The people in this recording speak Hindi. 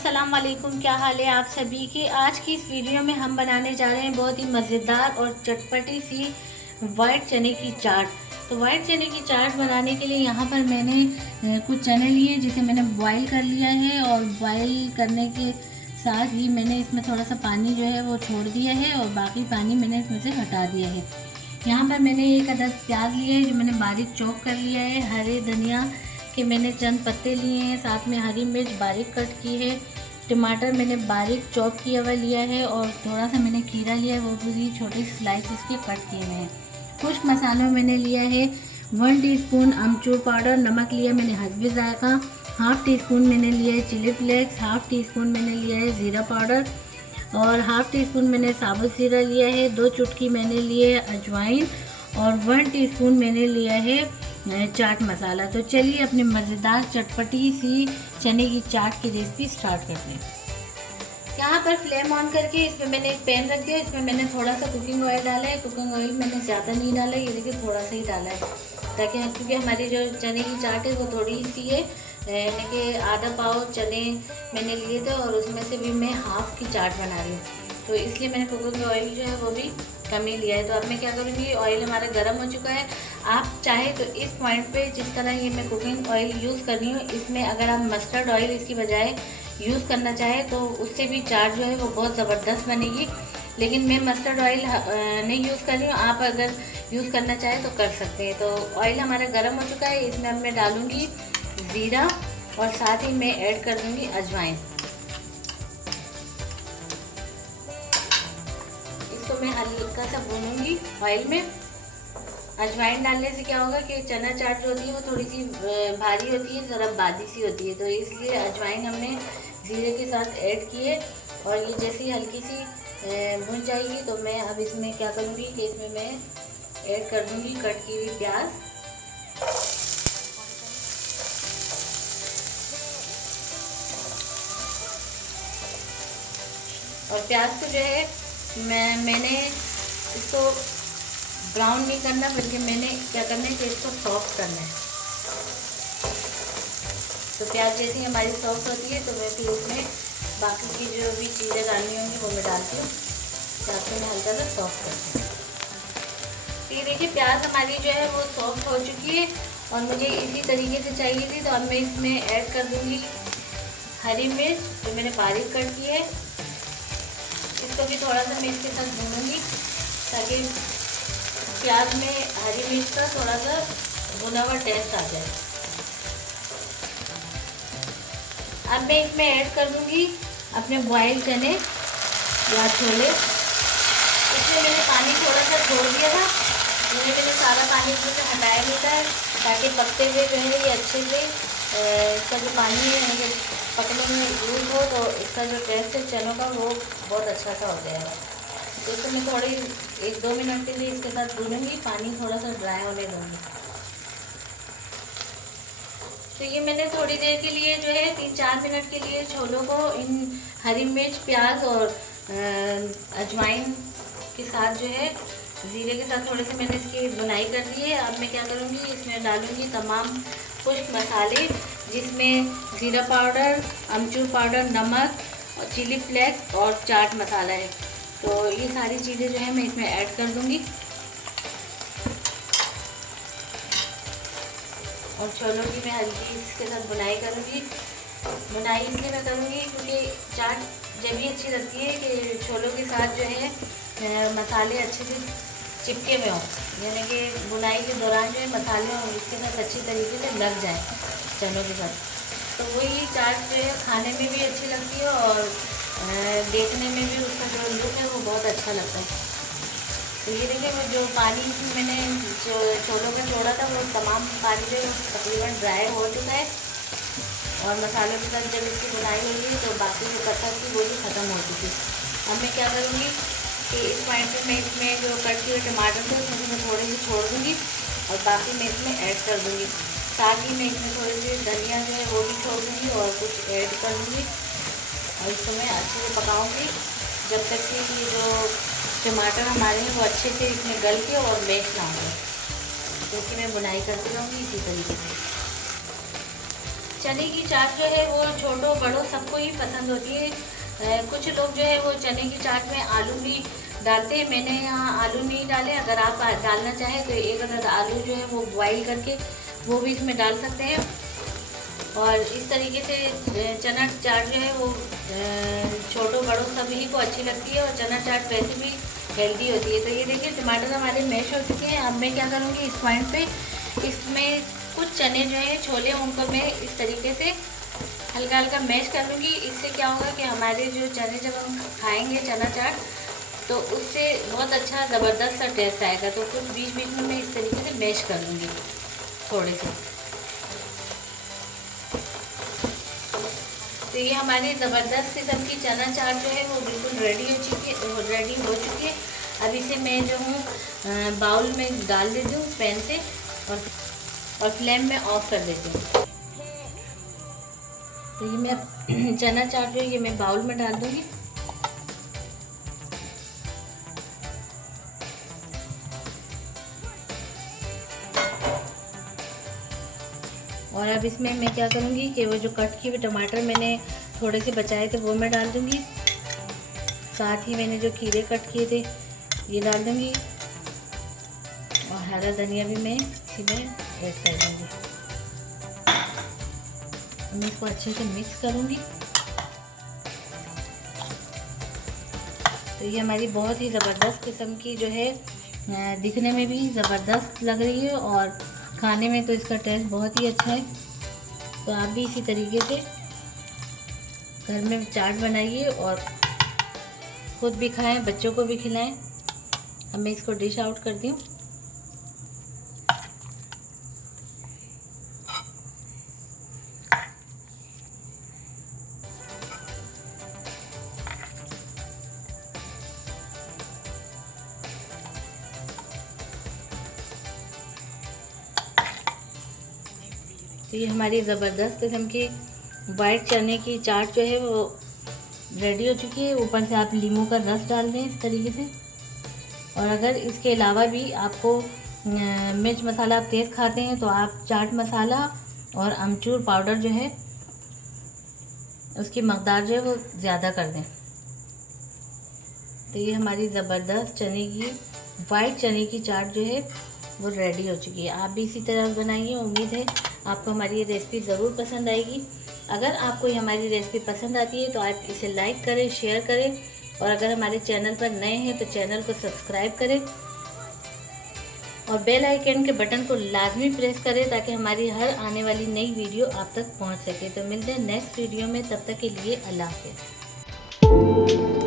अस्सलाम वालेकुम। क्या हाल है आप सभी के। आज की इस वीडियो में हम बनाने जा रहे हैं बहुत ही मज़ेदार और चटपटी सी वाइट चने की चाट। तो वाइट चने की चाट बनाने के लिए यहाँ पर मैंने कुछ चने लिए जिसे मैंने बॉईल कर लिया है, और बॉईल करने के साथ ही मैंने इसमें थोड़ा सा पानी जो है वो छोड़ दिया है और बाकी पानी मैंने इसमें से हटा दिया है। यहाँ पर मैंने एक अदद प्याज लिया है जो मैंने बारीक चॉप कर लिया है। हरे धनिया के मैंने चंद पत्ते लिए हैं, साथ में हरी मिर्च बारीक कट की है। टमाटर मैंने बारीक चॉप किया हुआ लिया है, और थोड़ा सा मैंने खीरा लिया है, वो भी छोटे स्लाइसेस के कट किए हुए हैं। कुछ मसालों मैंने लिया है 1 टीस्पून अमचूर पाउडर, नमक लिया मैंने हस्बे ज़ायक़ा, हाफ़ टी स्पून मैंने लिया है chilli flakes, half teaspoon मैंने लिया है ज़ीरा पाउडर, और हाफ़ टी स्पून मैंने साबुत ज़ीरा लिया है। 2 चुटकी मैंने लिए है अजवाइन, और 1 टीस्पून मैंने लिया है चाट मसाला। तो चलिए अपने मज़ेदार चटपटी सी चने की चाट की रेसिपी स्टार्ट करते हैं। यहाँ पर फ्लेम ऑन करके इसमें मैंने एक पैन रख दिया। इसमें मैंने थोड़ा सा कुकिंग ऑयल डाला है। कुकिंग ऑयल मैंने ज़्यादा नहीं डाला, ये देखिए थोड़ा सा ही डाला है, ताकि क्योंकि हमारी जो चने की चाट है वो थोड़ी सी है, यानी कि आधा पाव चने मैंने लिए थे और उसमें से भी मैं हाफ़ की चाट बना रही हूँ, तो इसलिए मैंने कुकिंग ऑयल जो है वो भी कम ही लिया है। तो अब मैं क्या करूँगी, ऑयल हमारा गर्म हो चुका है। आप चाहे तो इस पॉइंट पे जिस तरह ये मैं कुकिंग ऑयल यूज़ कर रही हूँ, इसमें अगर आप मस्टर्ड ऑयल इसकी बजाय यूज़ करना चाहे तो उससे भी चाट जो है वो बहुत ज़बरदस्त बनेगी, लेकिन मैं मस्टर्ड ऑयल नहीं यूज़ कर रही हूँ। आप अगर यूज़ करना चाहे तो कर सकते हैं। तो ऑयल हमारा गर्म हो चुका है, इसमें अब मैं डालूँगी ज़ीरा और साथ ही मैं ऐड कर दूँगी अजवाइन। इसको मैं हल्का सा भूनूंगी ऑयल में। अजवाइन डालने से क्या होगा कि चना चाट जो होती है वो थोड़ी सी भारी होती है, ज़रा बादी सी होती है, तो इसलिए अजवाइन हमने ज़ीरे के साथ ऐड की है। और ये जैसे ही हल्की सी भुन जाएगी तो मैं अब इसमें क्या करूँगी कि इसमें मैं ऐड कर दूँगी कट की हुई प्याज, और प्याज को जो है मैंने इसको ब्राउन नहीं करना, बल्कि मैंने क्या करना है कि इसको सॉफ्ट करना है। तो प्याज जैसी हमारी सॉफ्ट होती है तो मैं फिर इसमें बाकी की जो भी चीज़ें डालनी होंगी वो मैं डालती हूँ, ताकि मैं हल्का सा सॉफ्ट करती हूँ। तो ये देखिए प्याज हमारी जो है वो सॉफ्ट हो चुकी है, और मुझे इसी तरीके से चाहिए थी। तो अब मैं इसमें ऐड कर दूँगी हरी मिर्च जो मैंने बारीक कट की है। इसको भी थोड़ा सा मैं इसके साथ भूनूंगी, ताकि प्याज में हरी मिर्च का थोड़ा सा भुना हुआ टेस्ट आ जाए। अब मैं इसमें ऐड कर दूंगी अपने बॉयल चने या छोले। इसमें मैंने पानी थोड़ा सा छोड़ दिया था, मैंने सारा पानी इसमें से हटाया नहीं था, ताकि पकते हुए जो है ये अच्छे से इसका जो पानी है पकने में यूज़ हो, तो इसका जो टेस्ट है चनों का वो बहुत अच्छा सा हो जाएगा। तो इसको मैं थोड़ी 1-2 मिनट के लिए इसके साथ भूनूंगी, पानी थोड़ा सा ड्राई होने दूँगी। तो ये मैंने थोड़ी देर के लिए जो है 3-4 मिनट के लिए छोलों को इन हरी मिर्च, प्याज और अजवाइन के साथ जो है ज़ीरे के साथ थोड़े से मैंने इसकी बुनाई कर दी है। अब मैं क्या करूँगी, इसमें डालूँगी तमाम खुश्क मसाले, जिसमें ज़ीरा पाउडर, अमचूर पाउडर, नमक और चिली फ्लेक्स और चाट मसाला है। तो ये सारी चीज़ें जो है मैं इसमें ऐड कर दूँगी, और छोलों की मैं हल्की इसके साथ बुनाई करूँगी। बुनाई इसलिए मैं करूँगी क्योंकि चाट जब भी अच्छी लगती है कि छोलों के साथ जो है मसाले अच्छे से चिपके हुए हों, यानी कि बुनाई के दौरान जो है मसाले और इसके साथ अच्छी तरीके से लग जाए चनों के साथ। तो वही चाट जो है खाने में भी अच्छी लगती है और देखने में भी उसका जो लुक है वो बहुत अच्छा लगता है। तो ये देखिए मैं जो पानी इसमें मैंने जो छोलों का छोड़ा था वो तमाम पानी जो है तकरीबन ड्राई हो चुका है, और मसालों के साथ जब इसकी बुनाई होगी तो बाकी जो कच्चा थी वो भी ख़त्म हो चुकी। अब मैं क्या करूँगी कि इस पॉइंट पे मैं इसमें जो कट किए टमाटर थे उसमें मैं थोड़े से छोड़ दूँगी, और बाकी मैं इसमें ऐड कर दूँगी। साथ ही मैं इसमें थोड़ी सी धनिया जो है वो भी छोड़ दूँगी और कुछ ऐड कर दूँगी, और इसको मैं अच्छे से पकाऊँगी जब तक कि ये जो टमाटर हमारे हैं वो अच्छे से इसमें गल के और मैश ना हो। तो इसकी मैं बुनाई करती रहूँगी इसी तरीके से। चने की चाट जो है वो छोटों बड़ों सबको ही पसंद होती है। कुछ लोग जो है वो चने की चाट में आलू भी डालते हैं। मैंने यहाँ आलू नहीं डाले। अगर आप डालना चाहें तो एक अदद आलू जो है वो बॉईल करके वो भी इसमें डाल सकते हैं। और इस तरीके से चना चाट जो है वो छोटों बड़ों सभी को अच्छी लगती है और चना चाट वैसे भी हेल्दी होती है। तो ये देखिए टमाटर हमारे मैश हो चुके हैं। अब मैं क्या करूँगी, इस पॉइंट पे इसमें कुछ चने जो है छोले उनको मैं इस तरीके से हल्का हल्का मैश कर लूँगी। इससे क्या होगा कि हमारे जो चने जब हम खाएंगे चना चाट तो उससे बहुत अच्छा ज़बरदस्त सा टेस्ट आएगा। तो कुछ बीच बीच में मैं इस तरीके से मैश कर लूँगी थोड़े से। तो ये हमारी ज़बरदस्त किस्म की चना चाट जो है वो बिल्कुल रेडी हो चुकी है। अब इसे मैं जो हूँ बाउल में डाल देती हूँ पैन से और फ्लेम में ऑफ कर देती हूँ। तो ये मैं चना चाट जो है ये मैं बाउल में डाल दूँगी। और अब इसमें मैं क्या करूँगी कि वो जो कट किए हुए टमाटर मैंने थोड़े से बचाए थे वो मैं डाल दूँगी। साथ ही मैंने जो खीरे कट किए थे ये डाल दूँगी और हरा धनिया भी मैं इसी में ऐड कर दूँगी। मैं इसको अच्छे से मिक्स करूँगी। तो ये हमारी बहुत ही ज़बरदस्त किस्म की जो है दिखने में भी ज़बरदस्त लग रही है और खाने में तो इसका टेस्ट बहुत ही अच्छा है। तो आप भी इसी तरीके से घर में चाट बनाइए और खुद भी खाएं, बच्चों को भी खिलाएं। अब मैं इसको डिश आउट कर दी हूँ। तो ये हमारी ज़बरदस्त किस्म की वाइट चने की चाट जो है वो रेडी हो चुकी है। ऊपर से आप नींबू का रस डाल दें इस तरीके से। और अगर इसके अलावा भी आपको मिर्च मसाला आप तेज़ खाते हैं तो आप चाट मसाला और अमचूर पाउडर जो है उसकी मकदार जो है वो ज़्यादा कर दें। तो ये हमारी ज़बरदस्त चने की वाइट चने की चाट जो है वो रेडी हो चुकी है। आप भी इसी तरह बनाइए। उम्मीद है आपको हमारी ये रेसिपी ज़रूर पसंद आएगी। अगर आपको ये हमारी रेसिपी पसंद आती है तो आप इसे लाइक करें, शेयर करें और अगर हमारे चैनल पर नए हैं तो चैनल को सब्सक्राइब करें और बेल आइकन के बटन को लाजमी प्रेस करें ताकि हमारी हर आने वाली नई वीडियो आप तक पहुंच सके। तो मिलते हैं नेक्स्ट वीडियो में, तब तक के लिए अल्लाह हाफ़िज़।